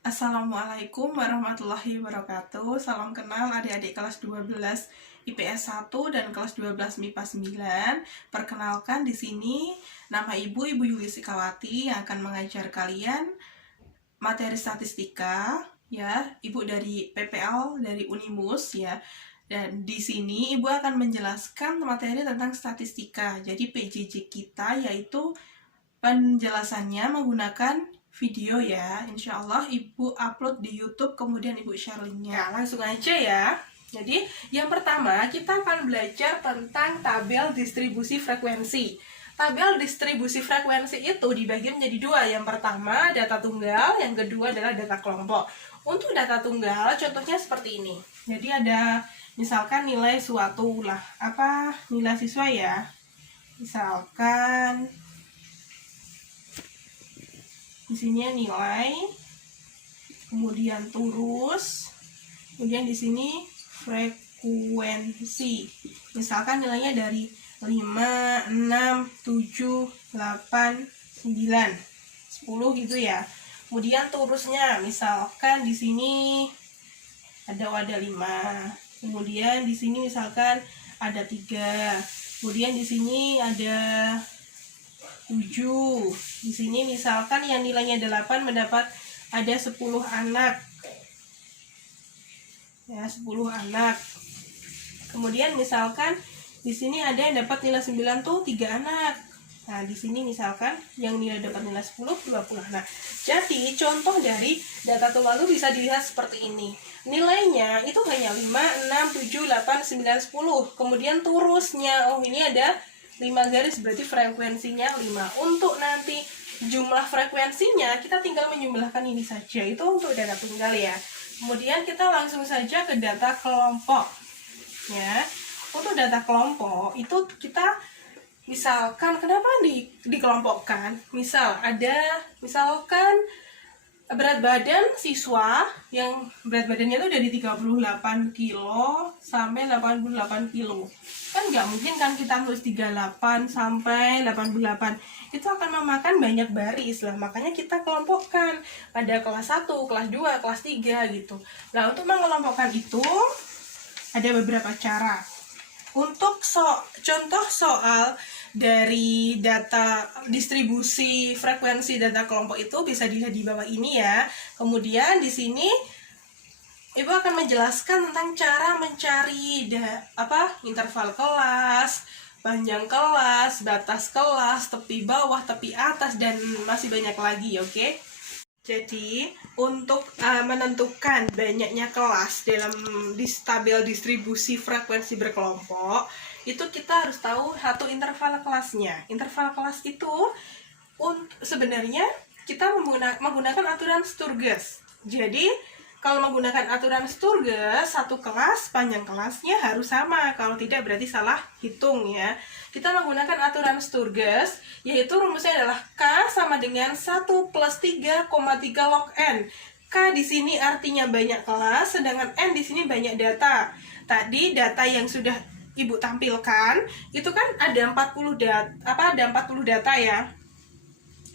Assalamualaikum warahmatullahi wabarakatuh. Salam kenal adik-adik kelas 12 IPS 1 dan kelas 12 MIPA 9. Perkenalkan di sini nama Ibu Yuli Sikawati yang akan mengajar kalian materi statistika ya. Ibu dari PPL dari Unimus ya. Dan di sini Ibu akan menjelaskan materi tentang statistika. Jadi PJJ kita yaitu penjelasannya menggunakan video ya. Insya Allah Ibu upload di YouTube, kemudian Ibu share linknya. Langsung aja ya. Jadi yang pertama kita akan belajar tentang tabel distribusi frekuensi. Tabel distribusi frekuensi itu dibagi menjadi dua. Yang pertama data tunggal, yang kedua adalah data kelompok. Untuk data tunggal contohnya seperti ini. Jadi ada misalkan nilai suatu lah, apa nilai siswa ya. Misalkan di sini nilai, kemudian turus, kemudian di sini frekuensi. Misalkan nilainya dari 5, 6, 7, 8, 9, 10 gitu ya. Kemudian turusnya, misalkan di sini ada wadah 5. Kemudian di sini misalkan ada 3. Kemudian di sini ada 7. Di sini misalkan yang nilainya 8 mendapat ada 10 anak. Ya, 10 anak. Kemudian misalkan di sini ada yang dapat nilai 9 tuh 3 anak. Nah, di sini misalkan yang nilai dapat nilai 10 20 anak. Jadi, contoh dari data tunggal itu bisa dilihat seperti ini. Nilainya itu hanya 5, 6, 7, 8, 9, 10. Kemudian turusnya, oh ini ada 5 garis, berarti frekuensinya 5. Untuk nanti jumlah frekuensinya kita tinggal menjumlahkan ini saja. Itu untuk data tunggal ya. Kemudian kita langsung saja ke data kelompok ya. Untuk data kelompok itu kita misalkan kenapa dikelompokkan? Misalkan berat badan siswa yang berat badannya itu dari 38 kilo sampai 88 kilo. Kan nggak mungkin kan kita tulis 38 sampai 88. Itu akan memakan banyak baris lah. Makanya kita kelompokkan. Ada kelas 1, kelas 2, kelas 3 gitu. Nah, untuk mengelompokkan itu ada beberapa cara. Untuk contoh soal dari data distribusi frekuensi data kelompok itu bisa dilihat di bawah ini ya. Kemudian di sini Ibu akan menjelaskan tentang cara mencari interval kelas, panjang kelas, batas kelas, tepi bawah, tepi atas, dan masih banyak lagi, oke? Jadi, untuk menentukan banyaknya kelas dalam tabel distribusi frekuensi berkelompok, itu kita harus tahu satu interval kelasnya. Interval kelas itu sebenarnya kita menggunakan aturan Sturges. Jadi, kalau menggunakan aturan Sturges, satu kelas, panjang kelasnya harus sama. Kalau tidak berarti salah hitung ya. Kita menggunakan aturan Sturges, yaitu rumusnya adalah K sama dengan 1 plus 3,3 log N. K di sini artinya banyak kelas, sedangkan N di sini banyak data. Tadi data yang sudah Ibu tampilkan, itu kan ada 40 data ya.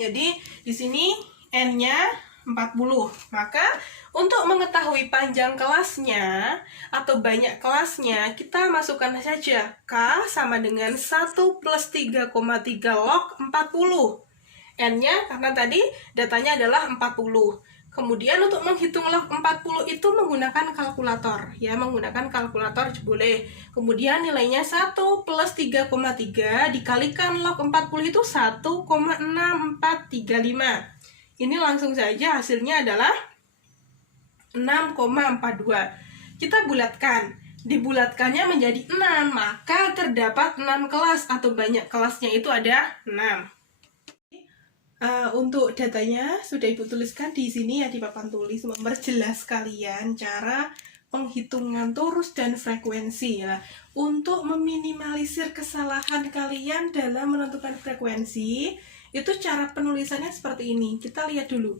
Jadi di sini N-nya 40. Maka untuk mengetahui panjang kelasnya atau banyak kelasnya, kita masukkan saja K sama dengan 1 plus 3,3 log 40. N-nya karena tadi datanya adalah 40. Kemudian untuk menghitung log 40 itu menggunakan kalkulator. Ya, menggunakan kalkulator boleh. Kemudian nilainya 1 plus 3,3 dikalikan log 40 itu 1,6435. Ini langsung saja hasilnya adalah 6,42. Kita bulatkan. Dibulatkannya menjadi 6, maka terdapat 6 kelas atau banyak kelasnya itu ada 6. Untuk datanya sudah Ibu tuliskan di sini ya, di papan tulis, memperjelas kalian cara penghitungan turus dan frekuensi ya. Untuk meminimalisir kesalahan kalian dalam menentukan frekuensi, itu cara penulisannya seperti ini. Kita lihat dulu.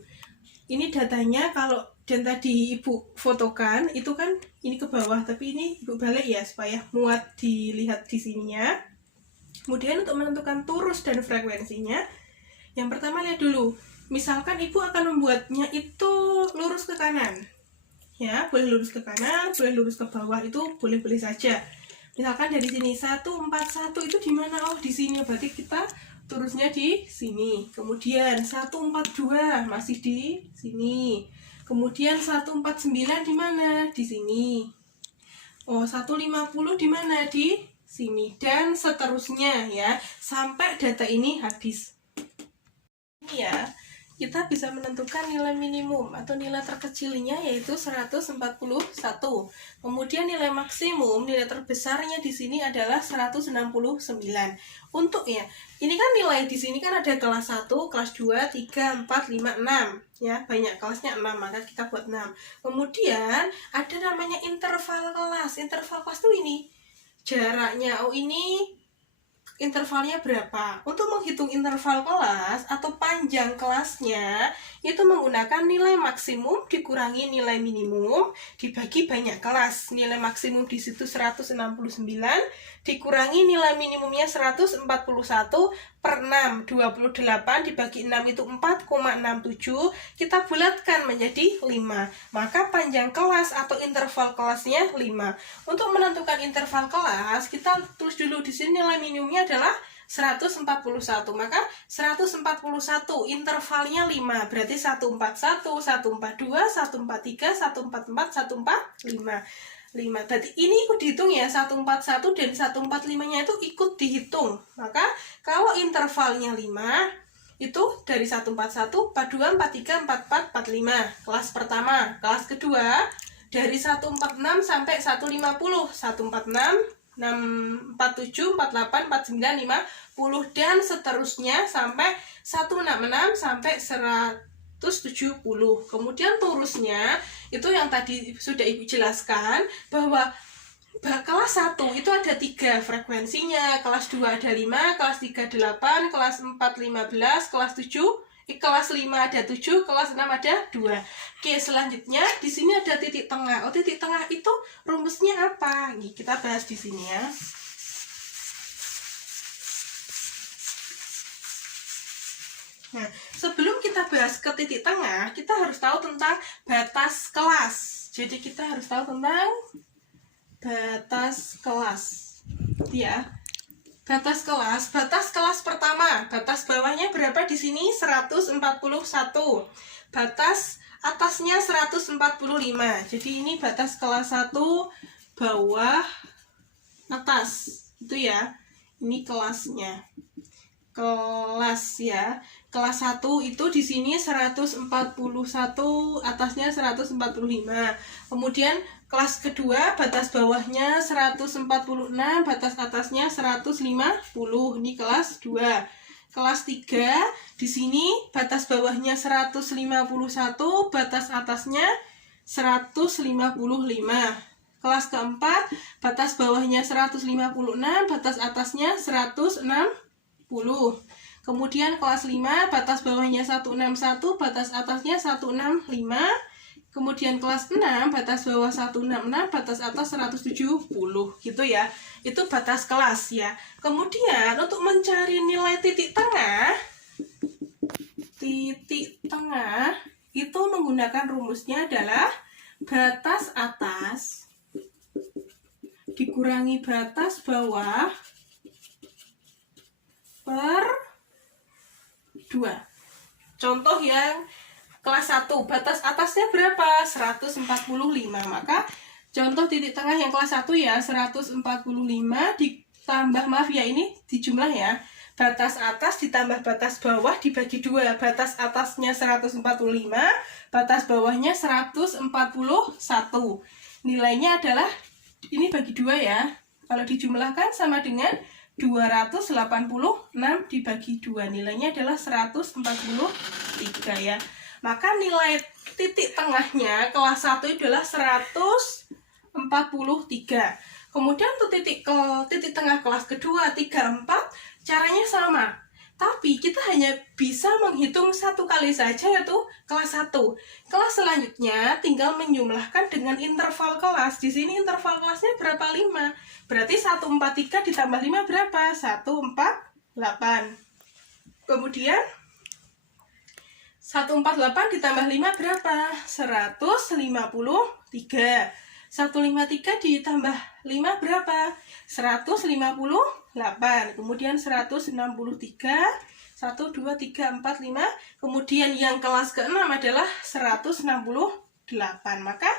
Ini datanya, kalau dan tadi Ibu fotokan, itu kan ini ke bawah, tapi ini Ibu balik ya supaya muat dilihat di sininya. Kemudian untuk menentukan turus dan frekuensinya, yang pertama lihat dulu. Misalkan Ibu akan membuatnya itu lurus ke kanan. Ya, boleh lurus ke kanan, boleh lurus ke bawah, itu boleh-boleh saja. Misalkan dari sini 141 itu di mana? Oh, di sini. Berarti kita terusnya di sini. Kemudian 142 masih di sini. Kemudian 149 di mana? Di sini. Oh, 150 di mana? Di sini. Dan seterusnya ya, sampai data ini habis. Ini ya, kita bisa menentukan nilai minimum atau nilai terkecilnya yaitu 141. Kemudian nilai maksimum, nilai terbesarnya di sini adalah 169. Untuk ya, ini kan nilai di sini kan ada kelas 1, kelas 2, 3, 4, 5, 6. Ya, banyak kelasnya 6, maka kita buat 6. Kemudian ada namanya interval kelas. Interval kelas itu ini jaraknya. Oh, ini intervalnya berapa. Untuk menghitung interval kelas atau panjang kelasnya itu menggunakan nilai maksimum dikurangi nilai minimum dibagi banyak kelas. Nilai maksimum di situ 169 dikurangi nilai minimumnya 141 per 6, 28 dibagi 6 itu 4,67, kita bulatkan menjadi 5. Maka panjang kelas atau interval kelasnya 5. Untuk menentukan interval kelas, kita tulis dulu di sini nilai minimumnya adalah 141. Maka 141 intervalnya 5. Berarti 141, 142, 143, 144, 145. 5. Berarti ini ikut dihitung ya, 141 dan 145-nya itu ikut dihitung. Maka kalau intervalnya 5, itu dari 141, 42, 43, 44, 45. Kelas pertama. Kelas kedua, dari 146 sampai 150. 146, 647, 48, 49, 50, dan seterusnya sampai 166 sampai 170. Kemudian terusnya itu yang tadi sudah Ibu jelaskan bahwa kelas 1 itu ada 3 frekuensinya, kelas 2 ada 5, kelas 3 8, kelas 4 15, kelas 7 kelas 5 ada 7, kelas 6 ada 2. Oke, selanjutnya di sini ada titik tengah. Oh, titik tengah itu rumusnya apa? Nih, kita bahas di sini ya. Nah, sebelum kita bahas ke titik tengah, kita harus tahu tentang batas kelas. Jadi kita harus tahu tentang batas kelas. Ya. Batas kelas pertama, batas bawahnya berapa di sini? 141. Batas atasnya 145. Jadi ini batas kelas 1 bawah atas. Itu ya. Ini kelasnya. Kelas ya. Kelas 1 itu di sini 141, atasnya 145. Kemudian kelas kedua batas bawahnya 146, batas atasnya 150. Ini kelas 2. Kelas 3 di sini batas bawahnya 151, batas atasnya 155. Kelas keempat batas bawahnya 156, batas atasnya 160. Kemudian kelas 5 batas bawahnya 161, batas atasnya 165. Kemudian kelas 6 batas bawah 166, batas atas 170. Gitu ya. Itu batas kelas ya. Kemudian untuk mencari nilai titik tengah itu menggunakan rumusnya adalah batas atas dikurangi batas bawah per 2. Contoh yang kelas 1, batas atasnya berapa? 145. Maka contoh titik tengah yang kelas 1 ya, 145 ditambah, maaf ya ini dijumlah ya. Batas atas ditambah batas bawah dibagi 2. Batas atasnya 145, batas bawahnya 141. Nilainya adalah ini bagi 2 ya. Kalau dijumlahkan sama dengan 286 dibagi 2, nilainya adalah 143 ya. Maka nilai titik tengahnya kelas 1 adalah 143. Kemudian untuk titik tengah kelas kedua, 3, 4, caranya sama. Tapi kita hanya bisa menghitung satu kali saja, yaitu kelas 1. Kelas selanjutnya tinggal menjumlahkan dengan interval kelas. Di sini interval kelasnya berapa? 5. Berarti 143 ditambah 5 berapa? 148. Kemudian 148 ditambah 5 berapa? 153. 153 ditambah 5 berapa? 158. Kemudian 163. 1, 2, 3, 4, 5. Kemudian yang kelas ke-6 adalah 168. Maka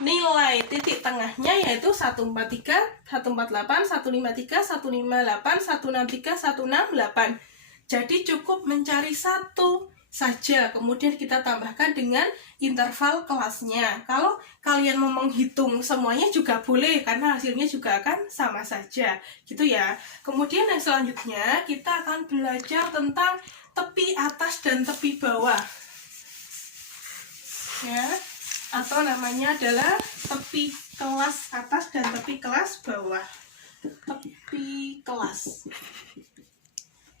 nilai titik tengahnya yaitu 143, 148, 153, 158, 163, 168. Jadi cukup mencari satu saja, kemudian kita tambahkan dengan interval kelasnya. Kalau kalian mau menghitung semuanya juga boleh, karena hasilnya juga akan sama saja, gitu ya. Kemudian yang selanjutnya kita akan belajar tentang tepi atas dan tepi bawah, ya, atau namanya adalah tepi kelas atas dan tepi kelas bawah. Tepi kelas.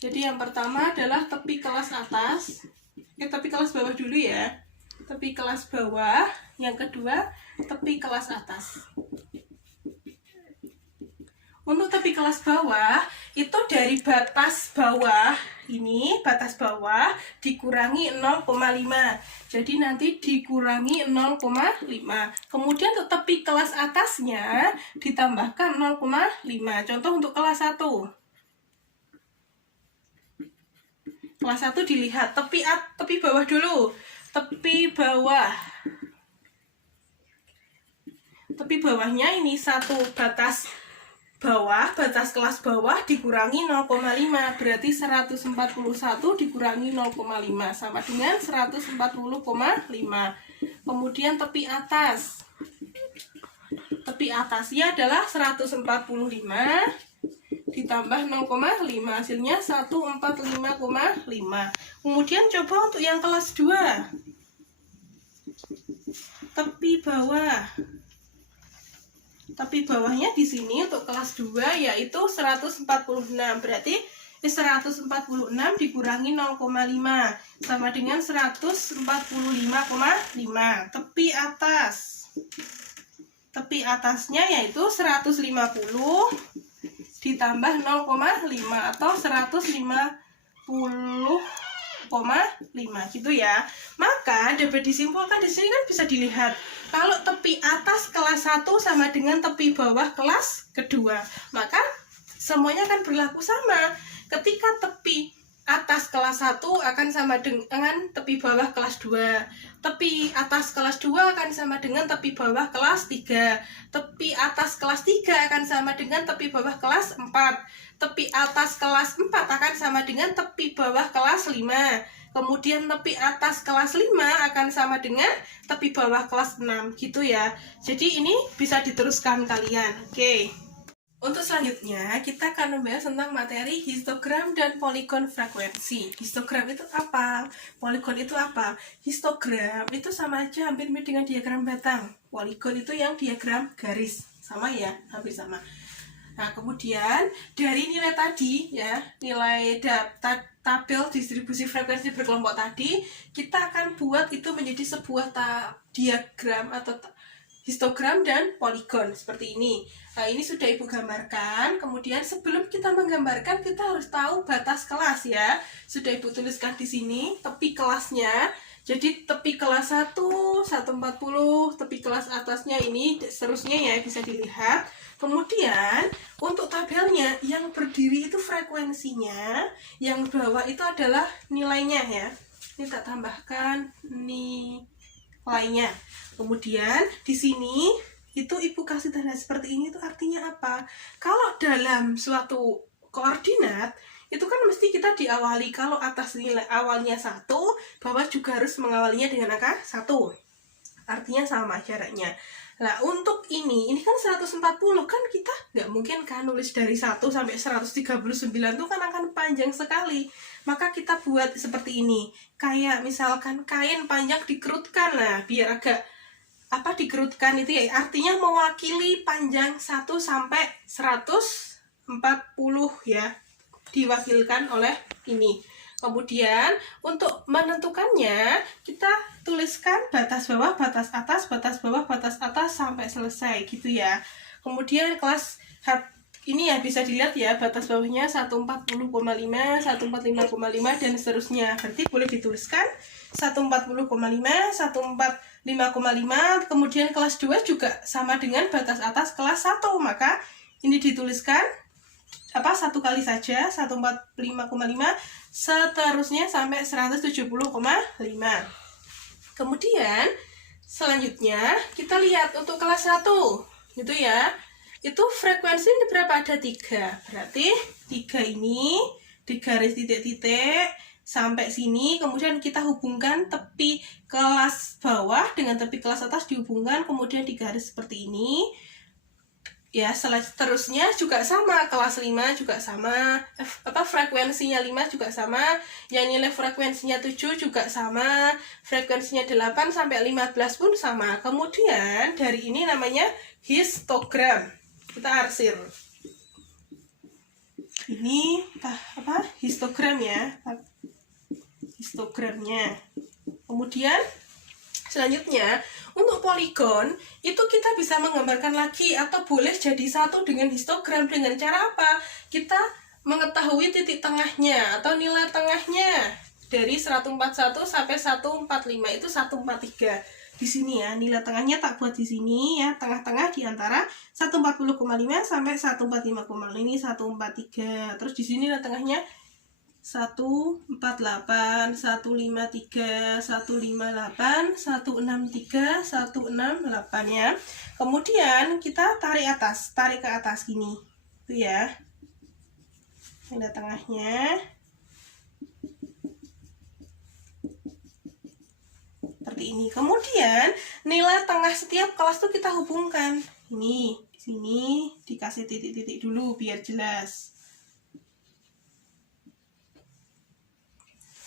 Jadi yang pertama adalah tepi kelas atas. Tepi kelas bawah dulu ya. Tepi kelas bawah. Yang kedua, tepi kelas atas. Untuk tepi kelas bawah, itu dari batas bawah, ini batas bawah dikurangi 0,5. Jadi nanti dikurangi 0,5. Kemudian untuk tepi kelas atasnya ditambahkan 0,5. Contoh untuk kelas 1. Kelas 1 dilihat tepi bawah dulu. Tepi bawah. Tepi bawahnya ini satu batas bawah, batas kelas bawah dikurangi 0,5. Berarti 141 dikurangi 0,5 sama dengan 140,5. Kemudian tepi atas. Tepi atasnya adalah 145 ditambah 0,5, hasilnya 145,5. Kemudian coba untuk yang kelas 2. Tepi bawah. Tepi bawahnya di sini untuk kelas 2 yaitu 146. Berarti 146 dikurangi 0,5 sama dengan 145,5. Tepi atas. Tepi atasnya yaitu 150 ditambah 0,5 atau 150,5 gitu ya. Maka dapat disimpulkan di sini kan bisa dilihat kalau tepi atas kelas 1 sama dengan tepi bawah kelas kedua, maka semuanya akan berlaku sama. Ketika tepi atas kelas 1 akan sama dengan tepi bawah kelas 2. Tepi atas kelas 2 akan sama dengan tepi bawah kelas 3. Tepi atas kelas 3 akan sama dengan tepi bawah kelas 4. Tepi atas kelas 4 akan sama dengan tepi bawah kelas 5. Kemudian tepi atas kelas 5 akan sama dengan tepi bawah kelas 6, gitu ya. Jadi ini bisa diteruskan kalian. Oke. Untuk selanjutnya, kita akan membahas tentang materi histogram dan poligon frekuensi. Histogram itu apa? Poligon itu apa? Histogram itu sama aja hampir mirip dengan diagram batang. Poligon itu yang diagram garis. Sama ya, hampir sama. Nah, kemudian dari nilai tadi, ya, nilai tabel distribusi frekuensi berkelompok tadi, kita akan buat itu menjadi sebuah diagram atau histogram dan poligon seperti ini. Nah, ini sudah Ibu gambarkan. Kemudian sebelum kita menggambarkan, kita harus tahu batas kelas ya. Sudah Ibu tuliskan di sini tepi kelasnya. Jadi tepi kelas 1, 140, tepi kelas atasnya ini seterusnya ya, bisa dilihat. Kemudian untuk tabelnya yang berdiri itu frekuensinya, yang bawah itu adalah nilainya ya. Ini tak tambahkan nilainya. Kemudian di sini itu Ibu kasih tanda seperti ini, itu artinya apa? Kalau dalam suatu koordinat itu kan mesti kita diawali, kalau atas nilai awalnya 1, bawah juga harus mengawalinya dengan angka 1. Artinya sama jaraknya. Nah, untuk ini kan 140, kan kita nggak mungkin kan nulis dari 1 sampai 139 itu kan akan panjang sekali. Maka kita buat seperti ini. Kayak misalkan kain panjang dikerutkan, nah biar agak dikerutkan itu ya, artinya mewakili panjang 1 sampai 140 ya, diwakilkan oleh ini. Kemudian untuk menentukannya kita tuliskan batas bawah, batas atas, batas bawah, batas atas sampai selesai gitu ya. Kemudian ini ya bisa dilihat ya, batas bawahnya 140,5, 145,5 dan seterusnya. Berarti boleh dituliskan 140,5, 145,5. Kemudian kelas 2 juga sama dengan batas atas kelas 1, maka ini dituliskan satu kali saja 145,5, seterusnya sampai 170,5. Kemudian selanjutnya kita lihat untuk kelas 1 gitu ya. Itu frekuensi ini berapa? Ada 3. Berarti 3 ini di garis titik-titik sampai sini, kemudian kita hubungkan tepi kelas bawah dengan tepi kelas atas, dihubungkan kemudian di garis seperti ini. Ya, seterusnya juga sama, kelas 5 juga sama, frekuensinya 5 juga sama, yang nilai frekuensinya 7 juga sama, frekuensinya 8 sampai 15 pun sama. Kemudian dari ini namanya histogram. Kita arsir. Ini histogram ya. Histogramnya. Kemudian selanjutnya untuk poligon itu kita bisa menggambarkan lagi atau boleh jadi satu dengan histogram. Dengan cara apa? Kita mengetahui titik tengahnya atau nilai tengahnya dari 141 sampai 145 itu 143. Di sini ya, nilai tengahnya tak buat di sini ya, tengah-tengah di antara 140,5 sampai 145,5. Ini 143. Terus di sini nilai tengahnya 148, 153, 158, 163, 168 ya. Kemudian kita tarik ke atas gini. Itu ya. Nilai tengahnya seperti ini. Kemudian nilai tengah setiap kelas tuh kita hubungkan. Ini di sini dikasih titik-titik dulu biar jelas.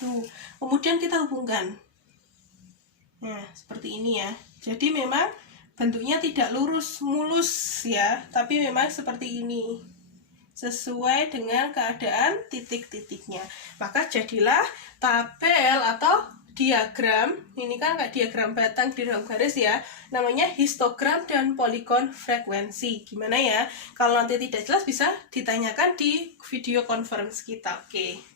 Tuh, kemudian kita hubungkan. Nah, seperti ini ya. Jadi memang bentuknya tidak lurus mulus ya, tapi memang seperti ini. Sesuai dengan keadaan titik-titiknya. Maka jadilah tabel atau diagram, ini kan kayak diagram batang di dalam garis ya, namanya histogram dan poligon frekuensi. Gimana ya? Kalau nanti tidak jelas bisa ditanyakan di video conference kita. Oke.